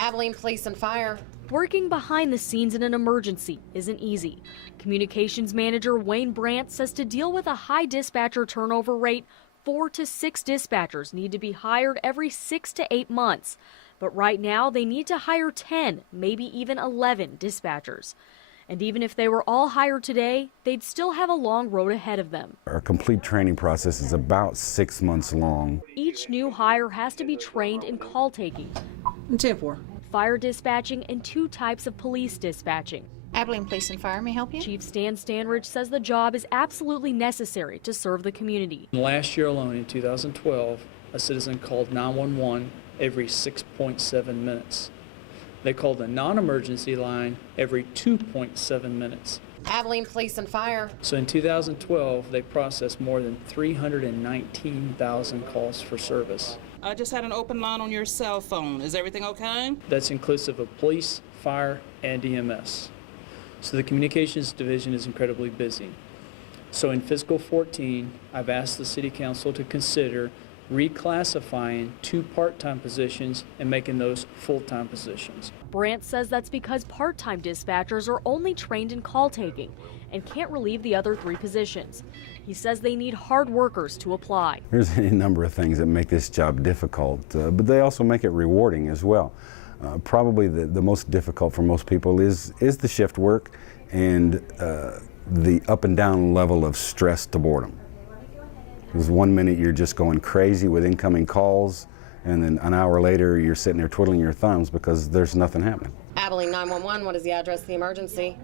Abilene Police and Fire. Working behind the scenes in an emergency isn't easy. Communications manager Wayne Brandt says to deal with a high dispatcher turnover rate, 4 to 6 dispatchers need to be hired every 6 to 8 months. But right now they need to hire 10, maybe even 11 dispatchers. And even if they were all hired today, they'd still have a long road ahead of them. Our complete training process is about 6 months long. Each new hire has to be trained in call taking, 10-4. fire dispatching, and 2 types of police dispatching. Abilene Police and Fire, may I help you? Chief Stan Stanridge says the job is absolutely necessary to serve the community. Last year alone, in 2012, a citizen called 911 every 6.7 minutes. They called the non-emergency line every 2.7 minutes. Abilene Police and Fire. So in 2012, they processed more than 319,000 calls for service. I just had an open line on your cell phone. Is everything okay? That's inclusive of police, fire, and EMS. So the communications division is incredibly busy. So in fiscal 14, I've asked the City Council to consider reclassifying 2 part-time positions and making those full-time positions. Brandt says that's because part-time dispatchers are only trained in call taking and can't relieve the other 3 positions. He says they need hard workers to apply. There's any number of things that make this job difficult, but they also make it rewarding as well. Probably the most difficult for most people is the shift work and the up and down level of stress to boredom. Because 1 minute you're just going crazy with incoming calls, and then an hour later you're sitting there twiddling your thumbs because there's nothing happening. Abilene 911, what is the address of the emergency?